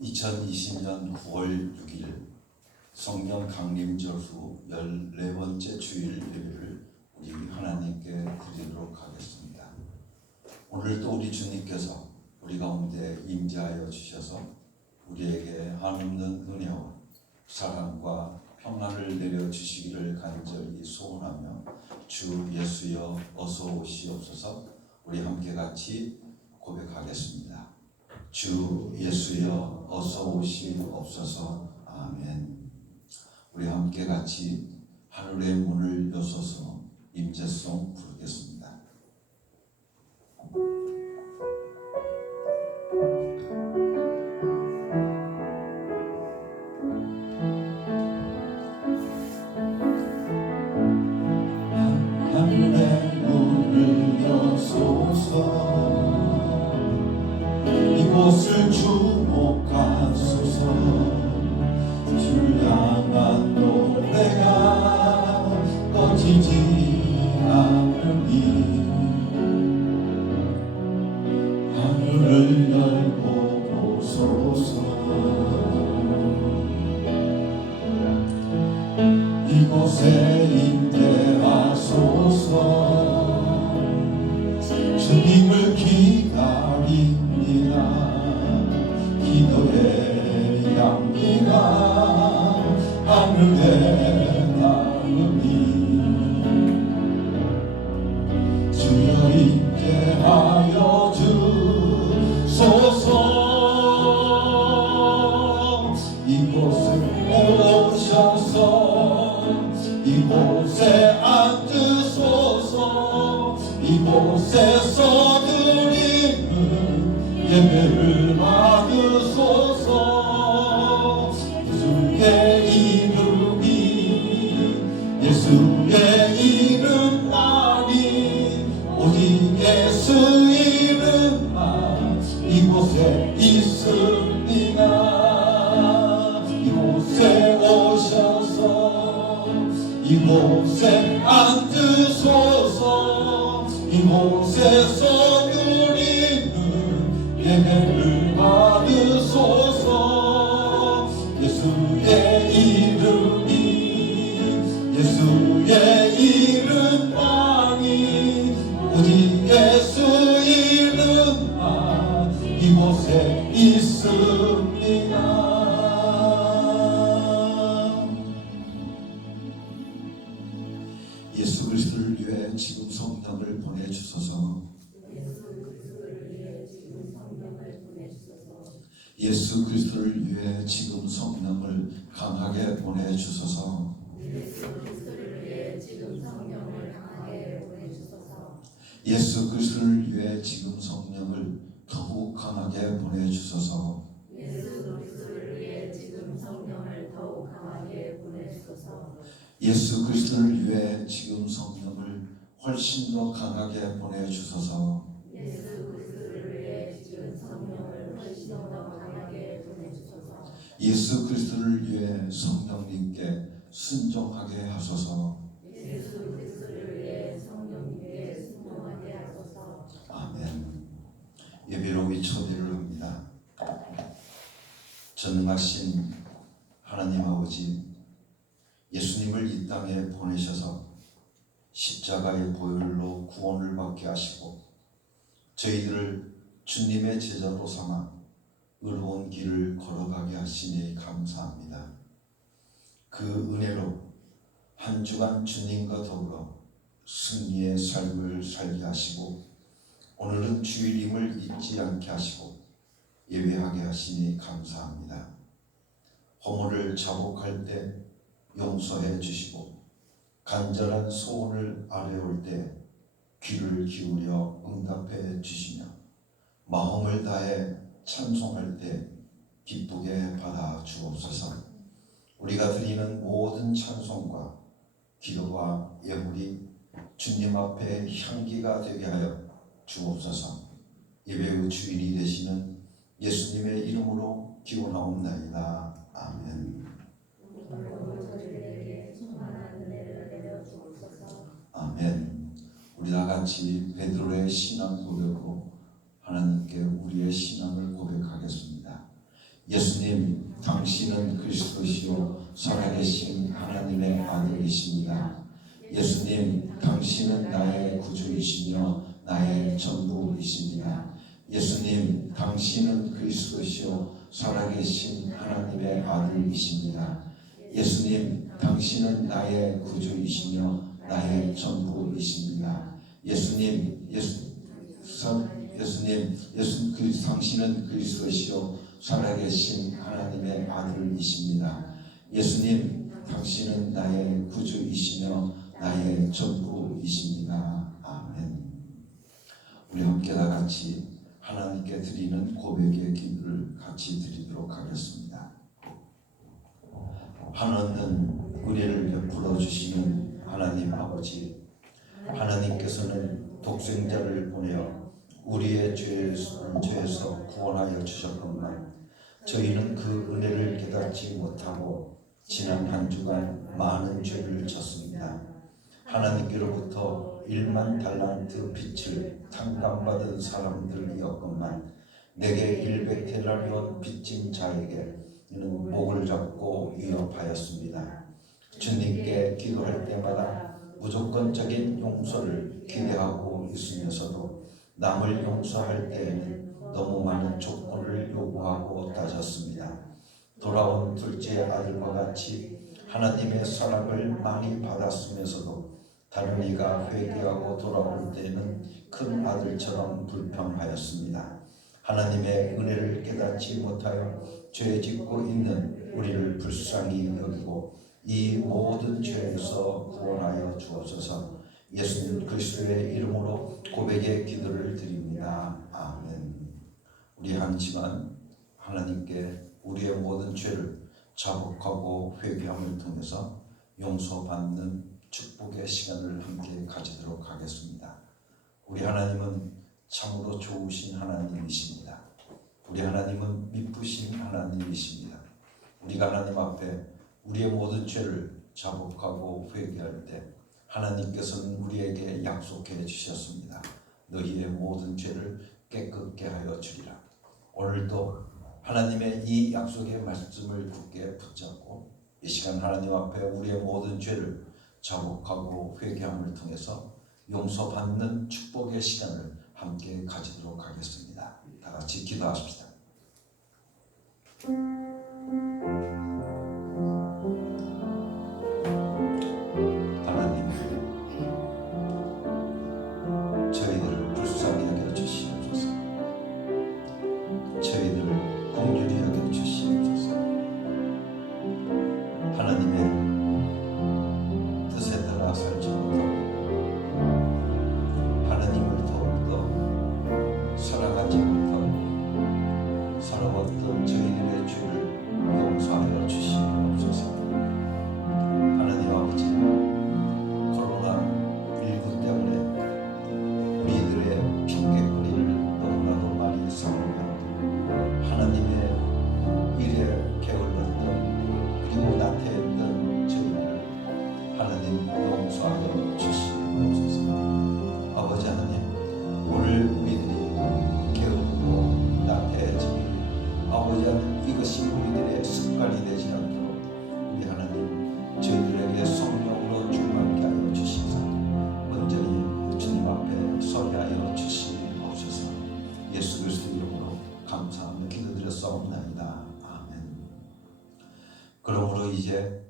2020년 9월 6일 성령 강림절 후 14번째 주일 예배를 우리 하나님께 드리도록 하겠습니다. 오늘도 우리 주님께서 우리 가운데 임재하여 주셔서 우리에게 한없는 은혜와 사랑과 평안을 내려주시기를 간절히 소원하며 주 예수여 어서 오시옵소서. 우리 함께 같이 고백하겠습니다. 주 예수여 어서 오시옵소서. 아멘. 우리 함께 같이 하늘의 문을 여소서 임재송 부르겠습니다. 하늘의 문을 여소서 이곳을 주목하소서. 주 향한 노래가 꺼지지 않으니 하늘을 열고 보소서. 이곳에 임재하소서. 주님을 기다립니다. 기도의 향기가 하늘에 닿으니 주여 임재하여 주소서. 이곳에 오셔서 이곳에 앉으소서. 이곳에서 드리는 예배를 받으소서. 예수의 이름만이 오직 예수 이름만 이곳에 있습니다. 이곳에 오셔서 이곳에 앉으소서. 이곳에서 드리는 예배를 받으소서. 예수의 이름만이 오직 예수 이름만 이곳에 있습니다. 예수 그리스도를 위해 지금 성령을 보내주소서. 예수 그리스도를 위해 지금 성령을 강하게 보내주소서. 예수 그리스도를 위해 지금 성령을 더욱 강하게 보내주소서. 예수 그리스도를 위해 지금 성령을 훨씬 더 강하게 보내주소서. 예수 그리스도를 위해 성령님께 순종하게 하소서. 아멘. 예배로 우리 초대를 합니다. 전능하신 하나님 아버지, 예수님을 이 땅에 보내셔서 십자가의 보혈로 구원을 받게 하시고 저희들을 주님의 제자로 삼아 의로운 길을 걸어가게 하시니 감사합니다. 그 은혜로 한 주간 주님과 더불어 승리의 삶을 살게 하시고 오늘은 주일임을 잊지 않게 하시고 예배하게 하시니 감사합니다. 허물을 자복할 때 용서해 주시고 간절한 소원을 아뢰올 때 귀를 기울여 응답해 주시며 마음을 다해 찬송할 때 기쁘게 받아 주옵소서. 우리가 드리는 모든 찬송과 기도와 예물이 주님 앞에 향기가 되게 하여 주옵소서. 예배의 주인이 되시는 예수님의 이름으로 기원하옵나이다. 아멘. 아멘. 우리 다 같이 베드로의 신앙 고백으로 하나님께 우리의 신앙을 고백하겠습니다. 예수님, 당신은 그리스도시요 살아계신 하나님의 아들이십니다. 예수님, 당신은 나의 구주이시며 나의 전부이십니다. 예수님, 당신은 그리스도시요 살아계신 하나님의 아들이십니다. 예수님, 당신은 나의 구주이시며 나의 전부이십니다. 당신은 그리스도시요 살아계신 하나님의 아들이십니다. 예수님, 당신은 나의 구주이시며 나의 전부이십니다. 아멘. 우리 함께 다 같이 하나님께 드리는 고백의 기도를 같이 드리도록 하겠습니다. 한없는 은혜를 베풀어 주시는 하나님 아버지, 하나님께서는 독생자를 보내어 우리의 죄에서 구원하여 주셨건만 저희는 그 은혜를 깨닫지 못하고 지난 한 주간 많은 죄를 졌습니다. 하나님께로부터 1만 달란트 빚을 탕감받은 사람들이었건만 내게 100데나리온 빚진 자에게 이는 목을 잡고 위협하였습니다. 주님께 기도할 때마다 무조건적인 용서를 기대하고 있으면서도 남을 용서할 때에는 너무 많은 조건을 요구하고 따졌습니다. 돌아온 둘째 아들과 같이 하나님의 사랑을 많이 받았으면서도 다른 이가 회개하고 돌아올 때에는 큰 아들처럼 불평하였습니다. 하나님의 은혜를 깨닫지 못하여 죄 짓고 있는 우리를 불쌍히 여기고 이 모든 죄에서 구원하여 주옵소서. 예수님 그리스도의 이름으로 고백의 기도를 드립니다. 아멘. 우리 한 시간 하나님께 우리의 모든 죄를 자복하고 회개함을 통해서 용서받는 축복의 시간을 함께 가지도록 하겠습니다. 우리 하나님은 참으로 좋으신 하나님이십니다. 우리 하나님은 미쁘신 하나님이십니다. 우리가 하나님 앞에 우리의 모든 죄를 자복하고 회개할 때 하나님께서는 우리에게 약속해 주셨습니다. 너희의 모든 죄를 깨끗게 하여 주리라. 오늘도 하나님의 이 약속의 말씀을 굳게 붙잡고 이 시간 하나님 앞에 우리의 모든 죄를 자복하고 회개함을 통해서 용서받는 축복의 시간을 함께 가지도록 하겠습니다. 다 같이 기도하십시다. 하나님, 저희들을 불쌍히 여겨 주시옵소서. 저희들을 긍휼히 여겨 주시옵소서. 하나님의 뜻에 따라 살지 못하고 하나님을 더욱더 사랑하지 못하고 살아왔던 저희들의 죄를 용서하여 주시옵소서. 하나님 아버지, 코로나19 때문에 우리들의 핑계거리를 너무나도 많이 삼으며 하나님의 일에 게을렀던 그리고 나태했던 저희를 하나님 용서하여 주시옵소서. 아버지 하나님, 오늘 우리들이 게으르고 나태해지길 아버지 하나님, 이것이 우리들의 습관이 되지 않도록 우리 하나님 저희들에게 성령으로 충만케 하여 주시사 온전히 주님 앞에 서게 하여 주시옵소서. 예수 그리스도 이름으로 감사하며 기도드렸사옵나이다. 아멘. 그러므로 이제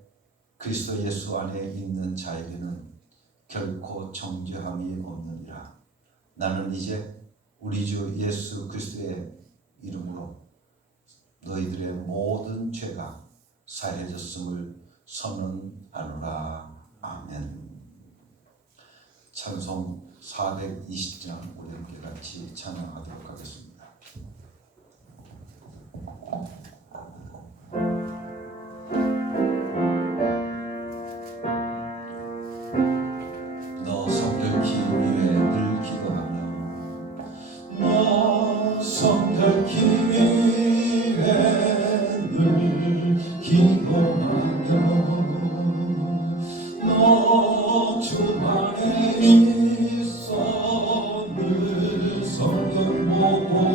그리스도 예수 안에 있는 자에게는 결코 정죄함이 없느니라. 나는 이제 우리 주 예수 그리스도의 이름으로 너희들의 모든 죄가 사해졌음을 선언하노라. 아멘. 찬송 420장 우리 함께 같이 찬양하도록 하겠습니다. 너 성결케 위해 늘 기도하며 너 성결케 위해 늘 기도하며 너 주 안에 있어 늘 성경 보고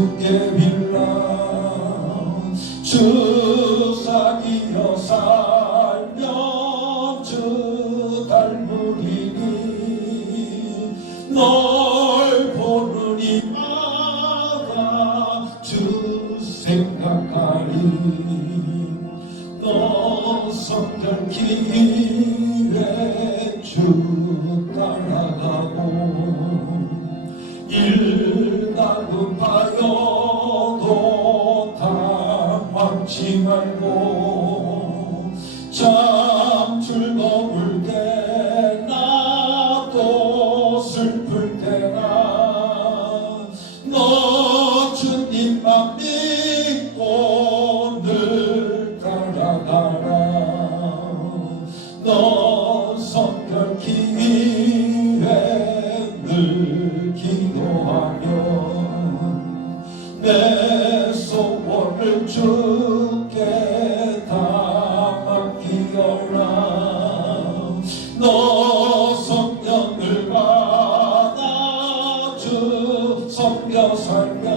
주께 빌라 주사기여 살면 주 닮으리니 널 보는 이마다 주 생각하리 너 성결길에 주 따라가고 일나급하여도 당황치 말고 참 즐거울 때 나도 슬플 때나 너 주님만 믿고 늘 따라가라 너 성결길에 늘 기도하며 내 소원을 주께 다 맡기어라 너 성령을 받아 주 섬겨 살면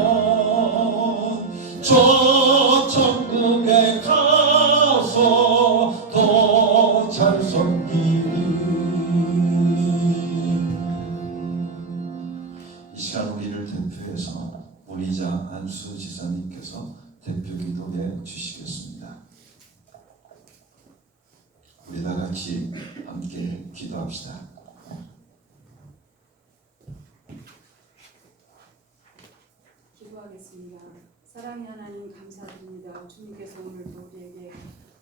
저 천국에 가서 더 잘 섬기리 이 시간 우리를 대표해서 문희자 안수 지사님께서 대표 기도해 주시겠습니다. 우리 다 같이 함께 기도합시다. 기도하겠습니다. 사랑의 하나님 감사드립니다. 주님께서 오늘도 우리에게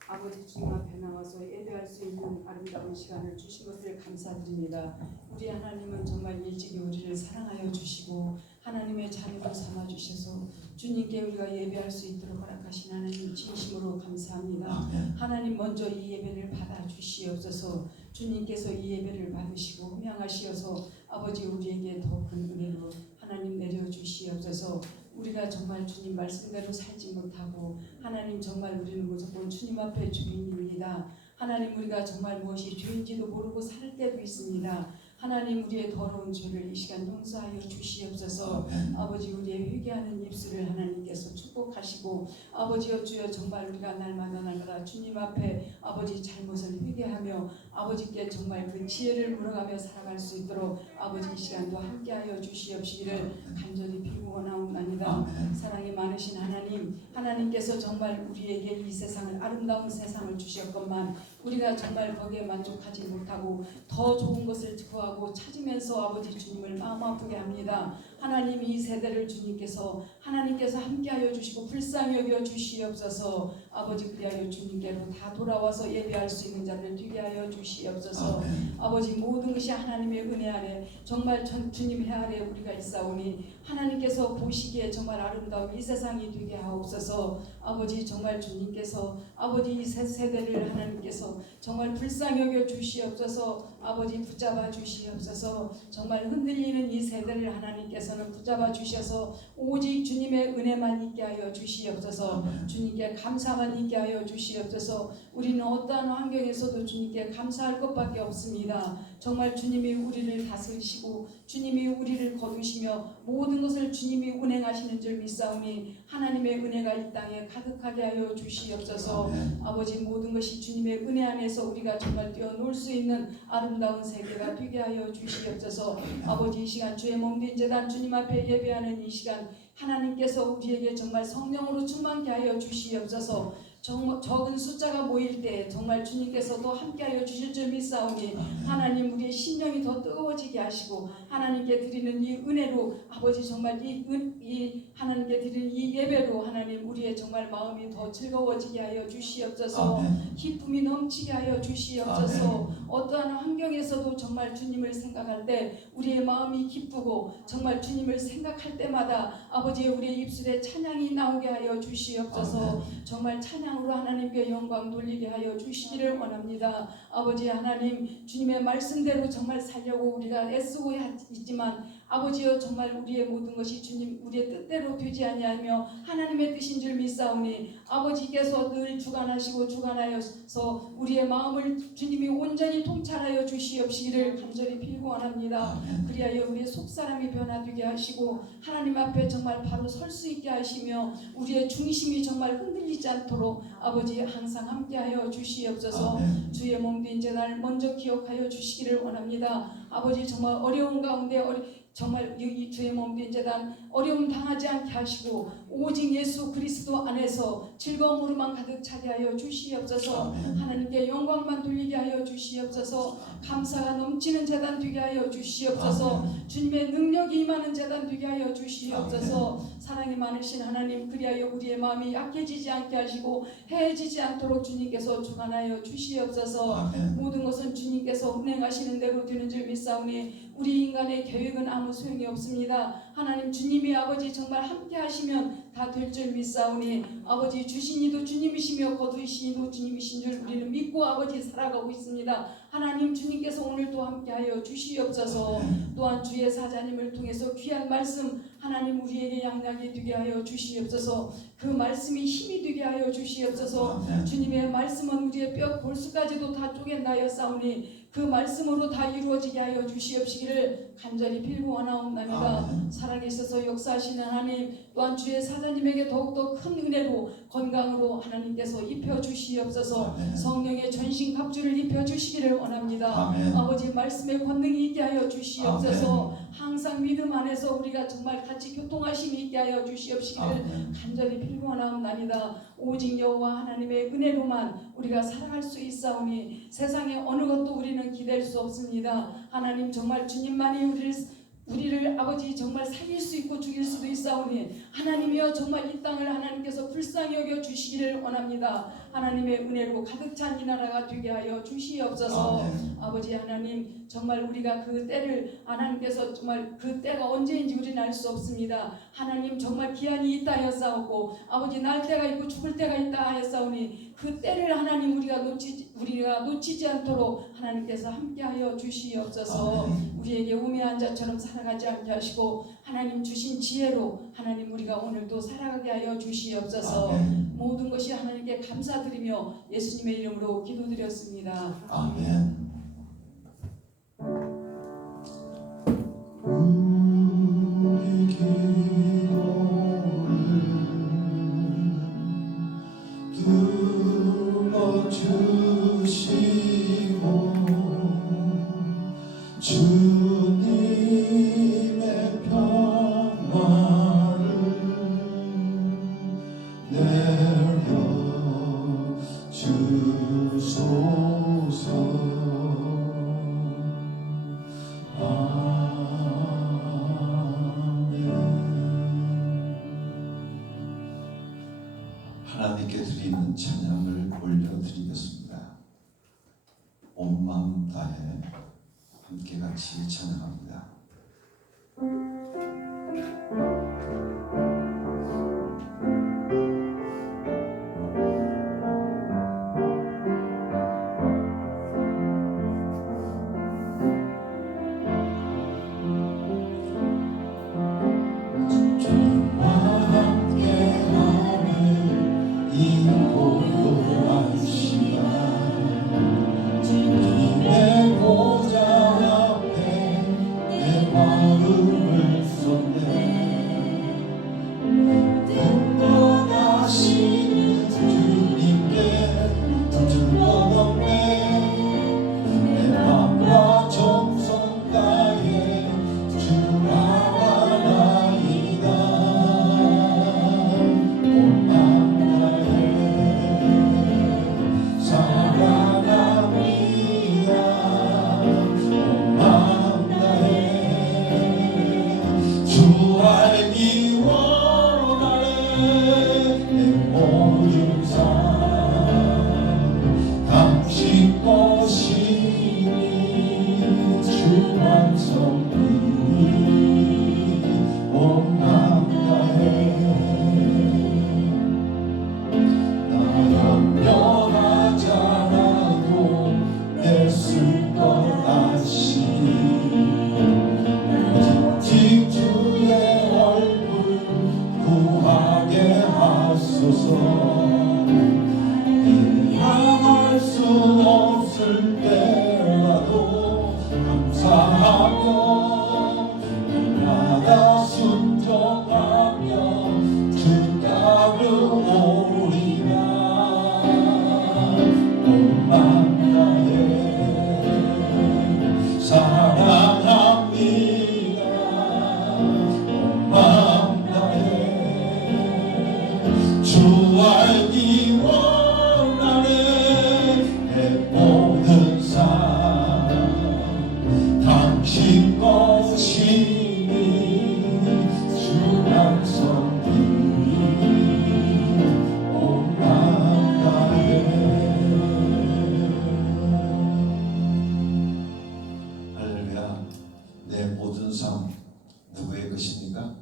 아버지 주님 앞에 나와서 예배할 수 있는 아름다운 시간을 주신 것을 감사드립니다. 우리 하나님은 정말 일찍이 우리를 사랑하여 주시고 하나님의 자녀로 삼아 주셔서 주님께 우리가 예배할 수 있도록 허락하신 하나님 진심으로 감사합니다. 아멘. 하나님 먼저 이 예배를 받아 주시옵소서. 주님께서 이 예배를 받으시고 흠양하시어서 아버지 우리에게 더 큰 은혜로 하나님 내려 주시옵소서. 우리가 정말 주님 말씀대로 살지 못하고 하나님 정말 우리는 무조건 주님 앞에 주인입니다. 하나님 우리가 정말 무엇이 죄인지도 모르고 살 때도 있습니다. 하나님 우리의 더러운 죄를 이 시간 용서하여 주시옵소서. 아버지 우리의 회개하는 입술을 하나님께서 축복하시고 아버지여 주여 정말 우리가 날마다 주님 앞에 아버지 잘못을 회개하며 아버지께 정말 그 지혜를 물어가며 살아갈 수 있도록 아버지 이 시간도 함께하여 주시옵시기를 간절히 빌원하옵나이다. 사랑이 많으신 하나님 하나님께서 정말 우리에게 이 세상을 아름다운 세상을 주셨건만 우리가 정말 거기에 만족하지 못하고 더 좋은 것을 구하고 찾으면서 아버지 주님을 마음 아프게 합니다. 하나님 이 세대를 주님께서 하나님께서 함께하여 주시고 불쌍히 여겨 주시옵소서. 아버지 그리하여 주님께로 다 돌아와서 예배할 수 있는 자를 되게 하여 주시옵소서. 아버지 모든 것이 하나님의 은혜 안에 정말 주님 해 아래 우리가 있사오니 하나님께서 보시기에 정말 아름다운 이 세상이 되게 하옵소서. 아버지 정말 주님께서 아버지 이 세대를 하나님께서 정말 불쌍히 여겨 주시옵소서. 아버지 붙잡아 주시옵소서. 정말 흔들리는 이 세대를 하나님께서는 붙잡아 주셔서 오직 주님의 은혜만 있게 하여 주시옵소서. 주님께 감사만 있게 하여 주시옵소서. 우리는 어떠한 환경에서도 주님께 감사할 것밖에 없습니다. 정말 주님이 우리를 다스리시고 주님이 우리를 거두시며 모든 것을 주님이 운행하시는 줄 믿사오니 하나님의 은혜가 이 땅에 가득하게 하여 주시옵소서. 아버지 모든 것이 주님의 은혜 안에서 우리가 정말 뛰어놀 수 있는 아름다운 세계가 되게 하여 주시옵소서. 아버지 이 시간 주의 몸된 제단 주님 앞에 예배하는 이 시간 하나님께서 우리에게 정말 성령으로 충만케 하여 주시옵소서. 적은 숫자가 모일 때 정말 주님께서도 함께하여 주실 줄 믿사오니 하나님 우리의 심령이 더 뜨거워지게 하시고 하나님께 드리는 이 은혜로 아버지 정말 이 하나님께 드리는 이 예배로 하나님 우리의 정말 마음이 더 즐거워지게 하여 주시옵소서. 기쁨이 넘치게 하여 주시옵소서. 어떠한 환경에서도 정말 주님을 생각할 때 우리의 마음이 기쁘고 정말 주님을 생각할 때마다 아버지 우리의 입술에 찬양이 나오게 하여 주시옵소서. 정말 찬양으로 하나님께 영광 돌리게 하여 주시기를 원합니다. 아버지 하나님 주님의 말씀대로 정말 살려고 우리가 애쓰고 있지만 아버지여 정말 우리의 모든 것이 주님 우리의 뜻대로 되지 아니하며 하나님의 뜻인 줄 믿사오니 아버지께서 늘 주관하시고 주관하여서 우리의 마음을 주님이 온전히 통찰하여 주시옵시기를 간절히 빌고원합니다. 그리하여 우리의 속사람이 변화되게 하시고 하나님 앞에 정말 바로 설 수 있게 하시며 우리의 중심이 정말 흔들리지 않도록 아버지 항상 함께하여 주시옵소서. 주의 몸된 제단을 먼저 기억하여 주시기를 원합니다. 아버지 정말 어려운 가운데 정말 이 주의 몸된 제단 어려움 당하지 않게 하시고 오직 예수 그리스도 안에서 즐거움으로만 가득 차게 하여 주시옵소서. 하나님께 영광만 돌리게 하여 주시옵소서. 감사가 넘치는 제단 되게 하여 주시옵소서. 주님의 능력이 임하는 제단 되게 하여 주시옵소서. 사랑이 많으신 하나님 그리하여 우리의 마음이 약해지지 않게 하시고 해지지 않도록 주님께서 주관하여 주시옵소서. 모든 것은 주님께서 운행하시는 대로 되는 줄 믿사오니 우리 인간의 계획은 아무 소용이 없습니다. 하나님 주님이 아버지 정말 함께 하시면 다 될 줄 믿사오니 아버지 주신 이도 주님이시며 거두신 이도 주님이신 줄 우리는 믿고 아버지 살아가고 있습니다. 하나님 주님께서 오늘도 함께하여 주시옵소서. 또한 주의 사자님을 통해서 귀한 말씀 하나님 우리에게 양약이 되게 하여 주시옵소서. 그 말씀이 힘이 되게 하여 주시옵소서. 주님의 말씀은 우리의 뼈 골수까지도 다 쪼갠다여 싸우니 그 말씀으로 다 이루어지게 하여 주시옵시기를 간절히 빌고 원하옵나이다. 살아계셔서 역사하시는 하나님 또한 주의 사자님에게 더욱더 큰 은혜로 건강으로 하나님께서 입혀주시옵소서. 성령의 전신갑주를 입혀주시기를 원합니다. 아버지 말씀의 권능이 있게 하여 주시옵소서. 항상 믿음 안에서 우리가 정말 같이 교통하심이 있게 하여 주시옵시기를 간절히 빌고 원하옵나이다. 오직 여호와 하나님의 은혜로만 우리가 살아갈 수 있사오니 세상의 어느 것도 우리는 기댈 수 없습니다. 하나님 정말 주님만이 우리를 아버지 정말 살릴 수 있고 죽일 수도 있사오니 하나님이여 정말 이 땅을 하나님께서 불쌍히 여겨 주시기를 원합니다. 하나님의 은혜로 가득 찬 이 나라가 되게 하여 주시옵소서. 아버지 하나님 정말 우리가 그 때를 하나님께서 정말 그 때가 언제인지 우리는 알 수 없습니다. 하나님 정말 기한이 있다 하였사오고 아버지 날 때가 있고 죽을 때가 있다 하였사오니 그 때를 하나님 우리가 놓치지 않도록 하나님께서 함께하여 주시옵소서. 우리에게 우매한 자처럼 살아가지 않게 하시고 하나님 주신 지혜로 하나님 우리가 오늘도 살아가게 하여 주시옵소서. 모든 것이 하나님께 감사드리며 예수님의 이름으로 기도드렸습니다. 아멘. 우리 기도를 들어주시고 주님의 평화를 내려주소서. 하나님께 드리는 찬양을 올려드리겠습니다. 온 마음 다해 함께 같이 찬양합니다. 것 아시니 주옵소서. 이해할 수 없을 때라도 감사하며 날마다 순종하며 주 따르오리라. 온 마음 다해 사랑합니다. 온 마음 다해 주 알기 원하네. 내 모든 삶 당신 것이니 주만 섬기니 온 마음 다해. 할렐루야. 내 모든 삶 누구의 것입니까?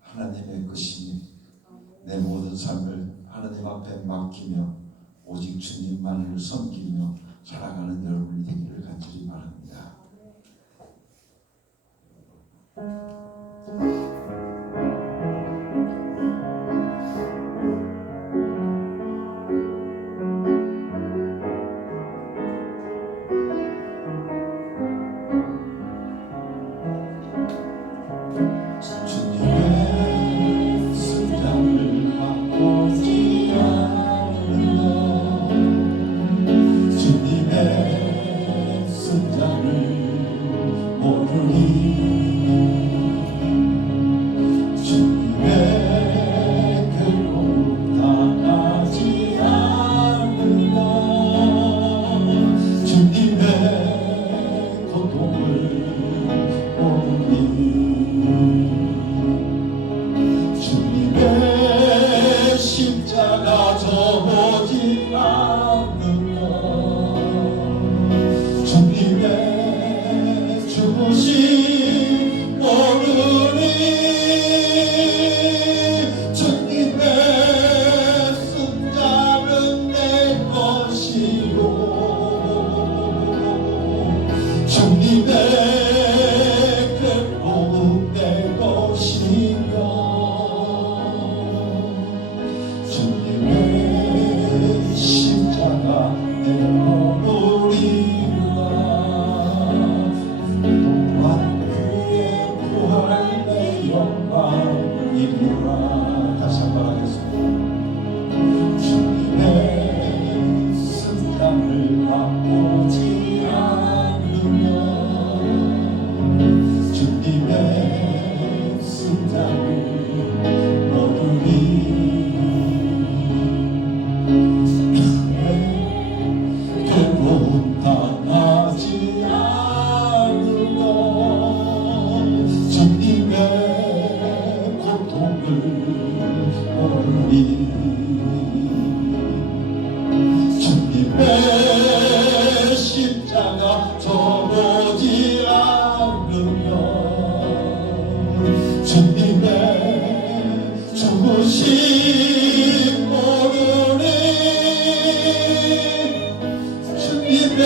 하나님의 것이니 내 모든 삶을 하나님 앞에 맡기며 오직 주님만을 섬기며 살아가는 여러분이 되기를 간절히 바랍니다. 주님의 순장을 바꾸지 않으며 주님의 순장을 모르니 주님의 괴로움 당하지 않으며 주님의 고통을 모르니 주님의 십자가 져보지 않으며 주님의 죽으심 모르니 주님의 순장은 내 것이요 주님의 괴로움 내 것이며 주님의 십자가 내 모르리라. 또한 그의 부활 내 영광이리라. 다시 한번 하겠습니다. 주님의 순장을 바꾸지 않으며 주님의 순장을 모르니 괴로움 당하지 않으며 주님의 고통을 모르니 주님의 십자가 져보지 않으며 주님의 죽으심 모르니 주님의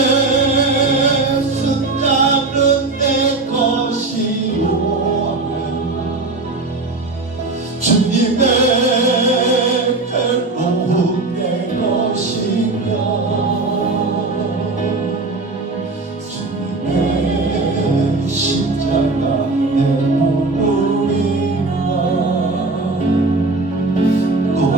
순장은 내 것이요 주님의 괴로움 내 것이며 주님의 십자가 내 모르리라. 또한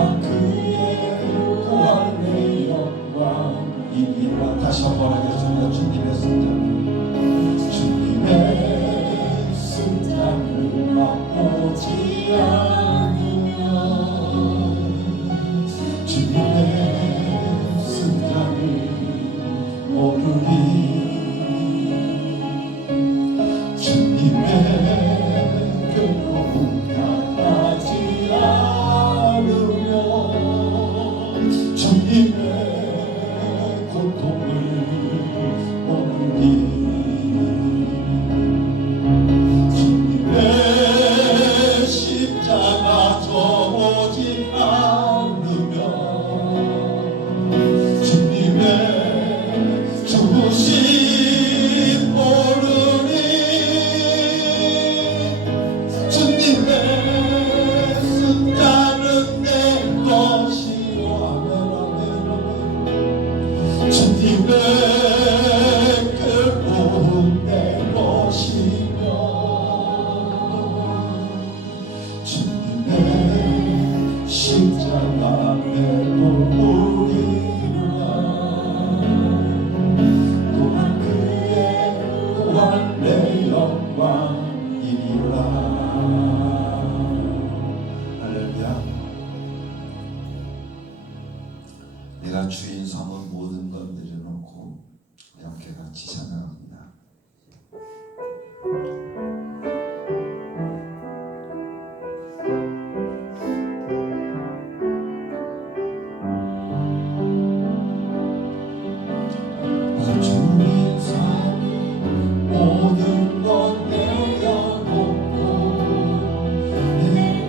내가 주인 삼은 모든 것 내려놓고 함께 같이 찬양합니다. 주인 삼은 모든 것 내려놓고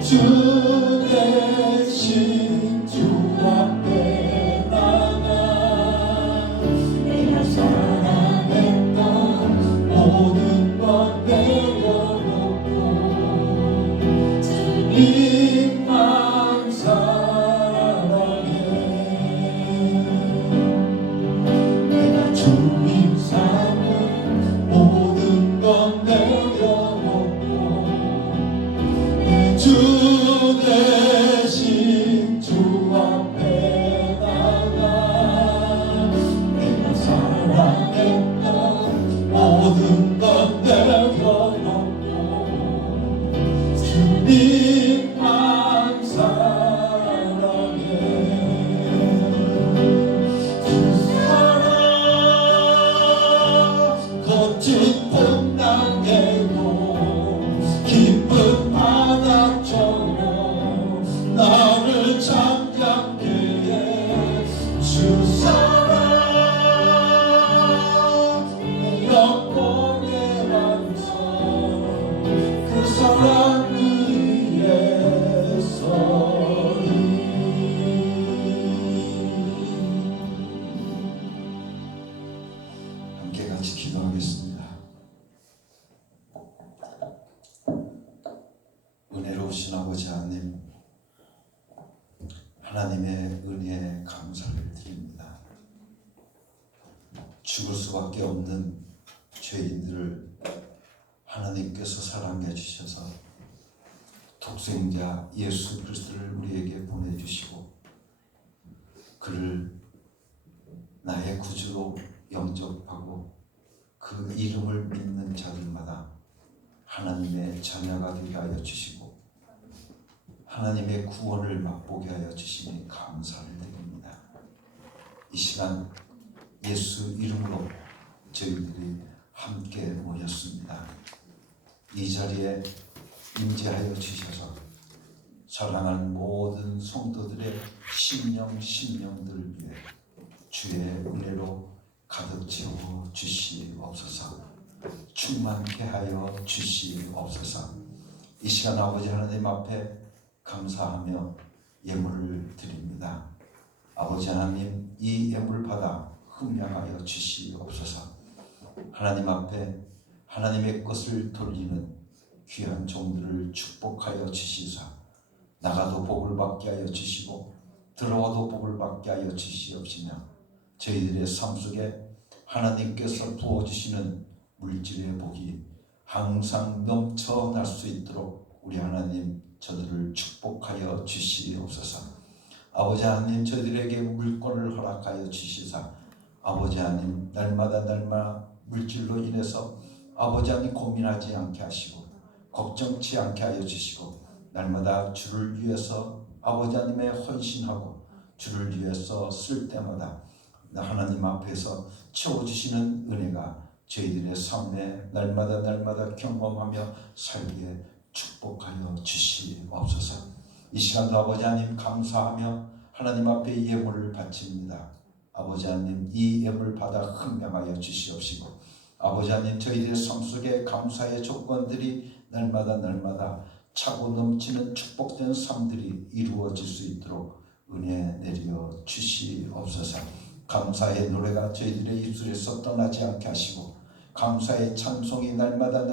주 대신 주 앞에 나가 내가 사랑했던 모든 것 내려놓고 주님만 사랑해. 내가 주님 삼은 모든 것 내려놓고 주 대신 주 앞에 나가 내가 사랑했던 모든 것 내려놓고 주님만 사랑해. 주 사랑 거친 풍랑에도 깊은 바다처럼 나를 잠잠케 해. 주 사랑 내 영혼의 완성 그 사랑 위에 서리. 함께 같이 기도하겠습니다. 은혜로우신 아버지 하나님, 하나님의 은혜에 감사를 드립니다. 죽을 수밖에 없는 죄인들을 하나님께서 사랑해 주셔서 독생자 예수 그리스도를 우리에게 보내주시고 그를 나의 구주로 영접하고 그 이름을 믿는 자들마다 하나님의 자녀가 되게 하여 주시고 하나님의 구원을 맛보게 하여 주시니 감사를 드립니다. 이 시간 예수 이름으로 저희들이 함께 모였습니다. 이 자리에 임재하여 주셔서 사랑하는 모든 성도들의 심령들을 위해 주의 은혜로 가득 채워 주시옵소서. 충만케 하여 주시옵소서. 이 시간 아버지 하나님 앞에 감사하며 예물을 드립니다. 아버지 하나님, 이 예물 받아 흠양하여 주시옵소서. 하나님 앞에 하나님의 것을 돌리는 귀한 종들을 축복하여 주시사 나가도 복을 받게 하여 주시고 들어와도 복을 받게 하여 주시옵시며 저희들의 삶 속에 하나님께서 부어주시는 물질의 복이 항상 넘쳐날 수 있도록 우리 하나님 저들을 축복하여 주시옵소서. 아버지 하나님, 저희들에게 물권을 허락하여 주시사 아버지 하나님 날마다 물질로 인해서 아버지 하나님 고민하지 않게 하시고 걱정치 않게 하여 주시고 날마다 주를 위해서 아버지 하나님의 헌신하고 주를 위해서 쓸 때마다 하나님 앞에서 채워주시는 은혜가 저희들의 삶에 날마다 경험하며 살기에 축복하여 주시옵소서. 이 시간도 아버지 하나님 감사하며 하나님 앞에 예물을 바칩니다. 아버지 하나님, 이 예물 받아 흠양하여 주시옵시고 아버지 하나님, 저희들의 삶 속에 감사의 조건들이 날마다 차고 넘치는 축복된 삶들이 이루어질 수 있도록 은혜 내려 주시옵소서. 감사의 노래가 저희들의 입술에서 떠나지 않게 하시고 감사의 찬송이 날마다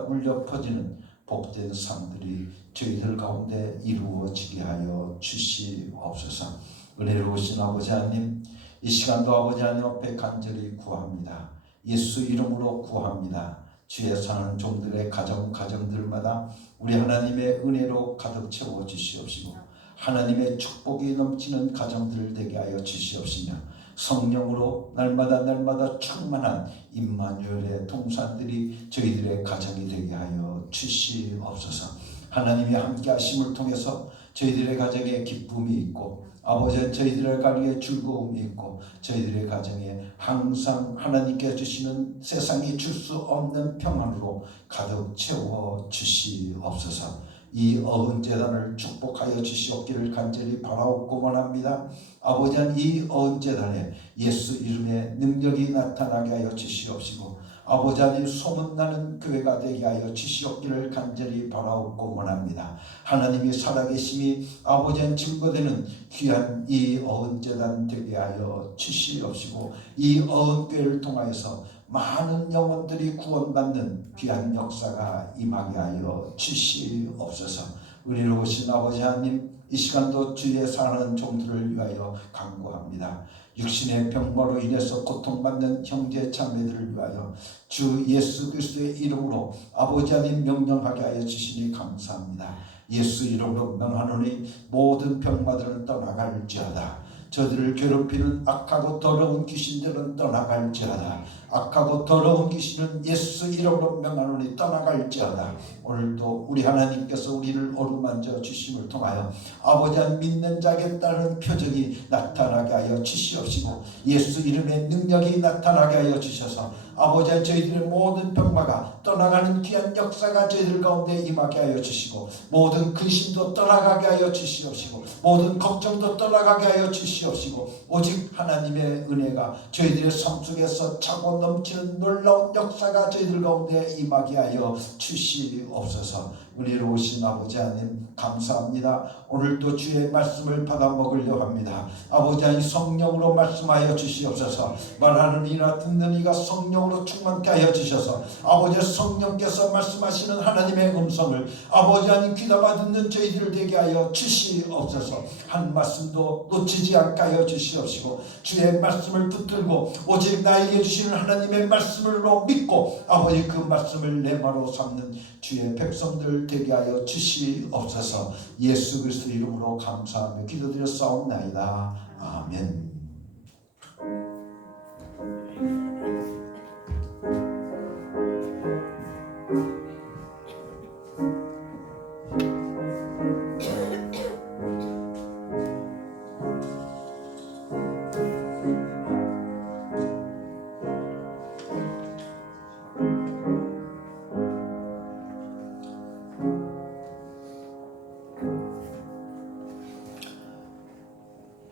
울려 퍼지는 복된 삶들이 저희들 가운데 이루어지게 하여 주시옵소서. 은혜로우신 아버지 하나님, 이 시간도 아버지 하나님 앞에 간절히 구합니다. 예수 이름으로 구합니다. 주의 사는 종들의 가정들마다 우리 하나님의 은혜로 가득 채워 주시옵시고 하나님의 축복이 넘치는 가정들 되게 하여 주시옵시며 성령으로 날마다 충만한 임마누엘의 동산들이 저희들의 가정이 되게 하여 주시옵소서. 하나님의 함께 하심을 통해서 저희들의 가정에 기쁨이 있고 아버지 저희들의 가정에 즐거움이 있고 저희들의 가정에 항상 하나님께 주시는 세상이 줄 수 없는 평안으로 가득 채워 주시옵소서. 이 어흥재단을 축복하여 주시옵기를 간절히 바라옵고만 합니다. 아버지 이 어흥재단에 예수 이름의 능력이 나타나게 하여 주시옵시고 아버지 하나님 소문나는 교회가 되게 하여 주시옵기를 간절히 바라옵고만 합니다. 하나님이 살아계심이 아버지 증거되는 귀한 이 어흥재단 되게 하여 주시옵시고 이 어흥교회를 통하여서 많은 영혼들이 구원받는 귀한 역사가 임하게 하여 주시옵소서. 우리로 오신 아버지 하나님 이 시간도 주의 사랑하는 종들을 위하여 간구합니다. 육신의 병마로 인해서 고통받는 형제 자매들을 위하여 주 예수 그리스도의 이름으로 아버지 하나님 명령하게 하여 주시니 감사합니다. 예수 이름으로 명하노니 모든 병마들은 떠나갈지어다. 저들을 괴롭히는 악하고 더러운 귀신들은 떠나갈지어다. 악하고 더러운 귀신은 예수 이름으로 명하노니 떠나갈지어다. 오늘도 우리 하나님께서 우리를 어루만져 주심을 통하여 아버지 한 믿는 자에게 따르는 표적이 나타나게 하여 주시옵시고 예수 이름의 능력이 나타나게 하여 주셔서 아버지 한 저희들의 모든 병마가 떠나가는 귀한 역사가 저희들 가운데 임하게 하여 주시고 모든 근심도 떠나가게 하여 주시옵시고 모든 걱정도 떠나가게 하여 주시옵시고 오직 하나님의 은혜가 저희들의 삶 속에서 차고 넘치는 놀라운 역사가 저희들 가운데 임하게 하여 주시옵소서. 은혜로 오신 아버지 하나님 감사합니다. 오늘도 주의 말씀을 받아 먹으려 합니다. 아버지 하나님 성령으로 말씀하여 주시옵소서. 말하는 이나 듣는 이가 성령으로 충만케 하여 주셔서 아버지 성령께서 말씀하시는 하나님의 음성을 아버지 하나님 귀담아 듣는 저희들을 되게 하여 주시옵소서. 한 말씀도 놓치지 않게 하여 주시옵시고 주의 말씀을 붙들고 오직 나에게 주시는 하나님의 말씀을로 믿고 아버지 그 말씀을 내 마로 삼는 주의 백성들 되게 하여 주시옵소서. 예수 그리스도 이름으로 감사하며 기도드렸사옵나이다. 아멘.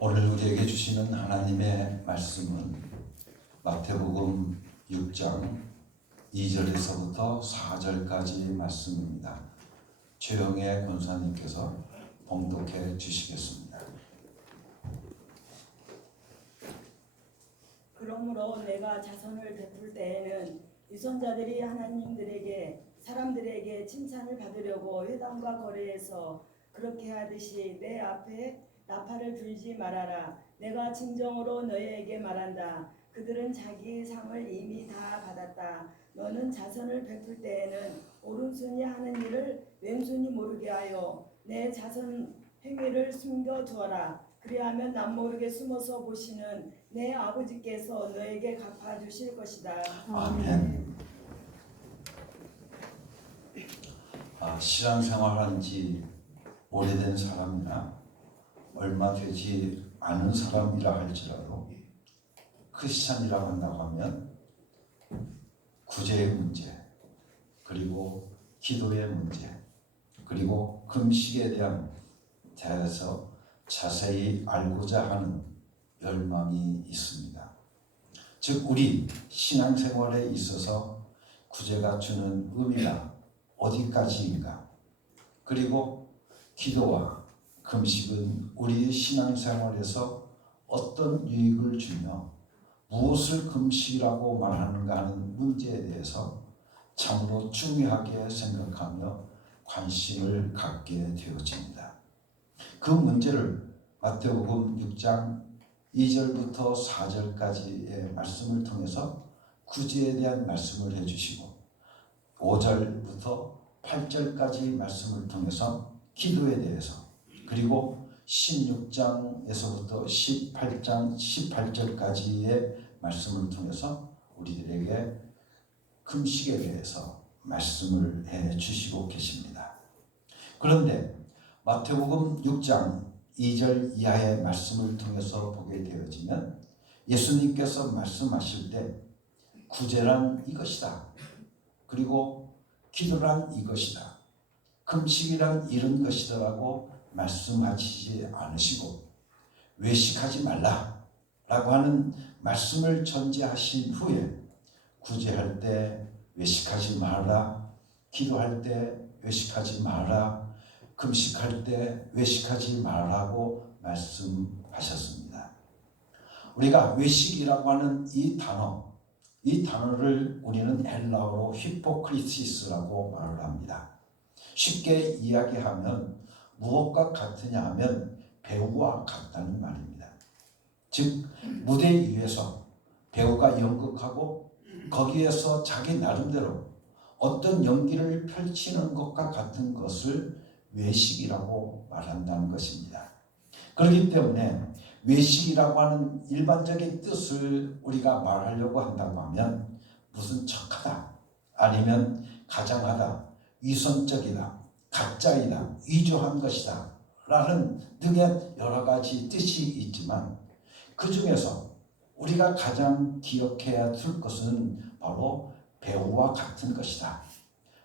오늘 우리에게 주시는 하나님의 말씀은 마태복음 6장 2절에서부터 4절까지 말씀입니다. 최영애 권사님께서 봉독해 주시겠습니다. 그러므로 내가 자선을 베풀 때에는 유선자들이 하나님들에게 사람들에게 칭찬을 받으려고 회당과 거리에서 그렇게 하듯이 내 앞에 나팔을 불지 말아라. 내가 진정으로 너희에게 말한다. 그들은 자기 상을 이미 다 받았다. 너는 자선을 베풀 때에는 오른손이 하는 일을 왼손이 모르게 하여 내 자선 행위를 숨겨두어라. 그리하면 남모르게 숨어서 보시는 내 아버지께서 너에게 갚아주실 것이다. 아멘. 신앙생활한 지 오래된 사람이나 얼마 되지 않은 사람이라 할지라도 크리스찬이라고 한다고 하면 구제의 문제, 그리고 기도의 문제, 그리고 금식에 대해서 자세히 알고자 하는 열망이 있습니다. 즉 우리 신앙생활에 있어서 구제가 주는 의미가 어디까지인가, 그리고 기도와 금식은 우리 신앙생활에서 어떤 유익을 주며 무엇을 금식이라고 말하는가 하는 문제에 대해서 참으로 중요하게 생각하며 관심을 갖게 되어집니다. 그 문제를 마태복음 6장 2절부터 4절까지의 말씀을 통해서 구제에 대한 말씀을 해주시고 5절부터 8절까지 말씀을 통해서 기도에 대해서, 그리고 16장에서부터 18장 18절까지의 말씀을 통해서 우리들에게 금식에 대해서 말씀을 해 주시고 계십니다. 그런데 마태복음 6장 2절 이하의 말씀을 통해서 보게 되어지면 예수님께서 말씀하실 때 구제란 이것이다. 그리고 기도란 이것이다. 금식이란 이런 것이다라고 말씀하시지 않으시고 외식하지 말라라고 하는 말씀을 전제하신 후에 구제할 때 외식하지 마라, 기도할 때 외식하지 마라, 금식할 때 외식하지 말라고 말씀하셨습니다. 우리가 외식이라고 하는 이 단어를 우리는 헬라어로 히포크리시스라고 말을 합니다. 쉽게 이야기하면 무엇과 같으냐 하면 배우와 같다는 말입니다. 즉 무대 위에서 배우가 연극하고 거기에서 자기 나름대로 어떤 연기를 펼치는 것과 같은 것을 외식이라고 말한다는 것입니다. 그렇기 때문에 외식이라고 하는 일반적인 뜻을 우리가 말하려고 한다고 하면 무슨 척하다, 아니면 가장하다, 위선적이다, 가짜이다, 위조한 것이다 라는 등의 여러 가지 뜻이 있지만 그 중에서 우리가 가장 기억해야 될 것은 바로 배우와 같은 것이다.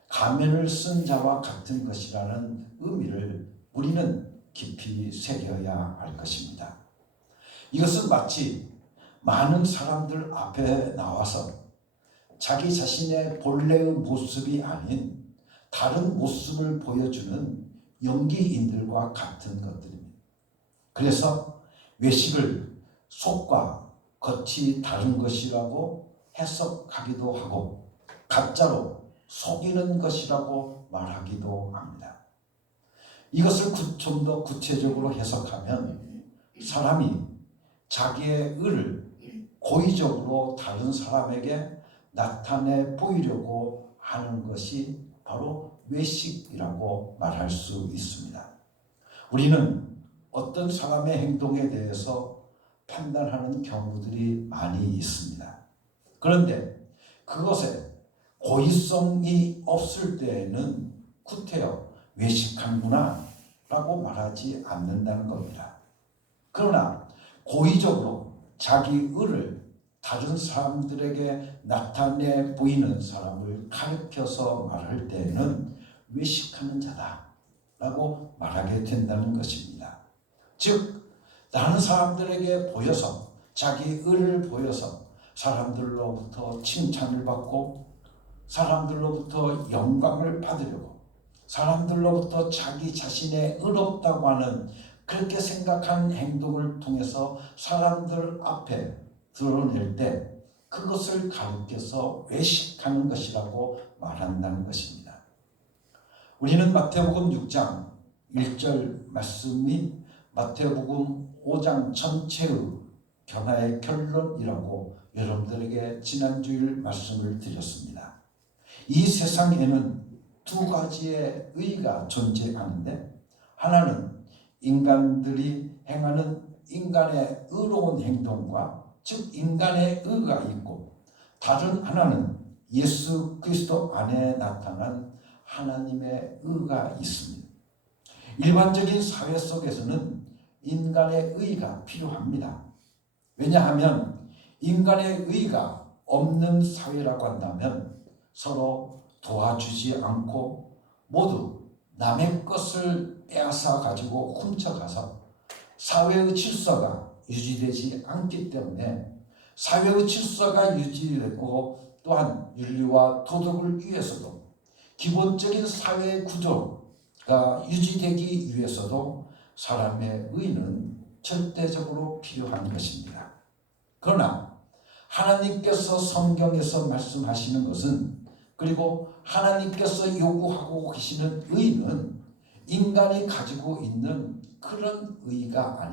가면을 쓴 자와 같은 것이라는 의미를 우리는 깊이 새겨야 할 것입니다. 이것은 마치 많은 사람들 앞에 나와서 자기 자신의 본래의 모습이 아닌 다른 모습을 보여주는 연기인들과 같은 것들입니다. 그래서 외식을 속과 겉이 다른 것이라고 해석하기도 하고 가짜로 속이는 것이라고 말하기도 합니다. 이것을 좀 더 구체적으로 해석하면 사람이 자기의 의를 고의적으로 다른 사람에게 나타내 보이려고 하는 것이 바로 외식이라고 말할 수 있습니다. 우리는 어떤 사람의 행동에 대해서 판단하는 경우들이 많이 있습니다. 그런데 그것에 고의성이 없을 때에는 구태여 외식하는구나 라고 말하지 않는다는 겁니다. 그러나 고의적으로 자기 의를 다른 사람들에게 나타내 보이는 사람을 가리켜서 말할 때에는 외식하는 자다 라고 말하게 된다는 것입니다. 즉 다른 사람들에게 보여서 자기 의를 보여서 사람들로부터 칭찬을 받고 사람들로부터 영광을 받으려고 사람들로부터 자기 자신의 의롭다고 하는 그렇게 생각하는 행동을 통해서 사람들 앞에 드러낼 때 그것을 가리켜서 외식하는 것이라고 말한다는 것입니다. 우리는 마태복음 6장 1절 말씀이 마태복음 5장 전체의 변화의 결론이라고 여러분들에게 지난주일 말씀을 드렸습니다. 이 세상에는 두 가지의 의가 존재하는데 하나는 인간들이 행하는 인간의 의로운 행동과 즉 인간의 의가 있고 다른 하나는 예수 그리스도 안에 나타난 하나님의 의가 있습니다. 일반적인 사회 속에서는 인간의 의가 필요합니다. 왜냐하면 인간의 의가 없는 사회라고 한다면 서로 도와주지 않고 모두 남의 것을 빼앗아 가지고 훔쳐가서 사회의 질서가 유지되지 않기 때문에 사회의 질서가 유지되고 또한 윤리와 도덕을 위해서도 기본적인 사회 구조가 유지되기 위해서도 사람의 의는 절대적으로 필요한 것입니다. 그러나 하나님께서 성경에서 말씀하시는 것은 그리고 하나님께서 요구하고 계시는 의는 인간이 가지고 있는 그런 의가 아닙니다.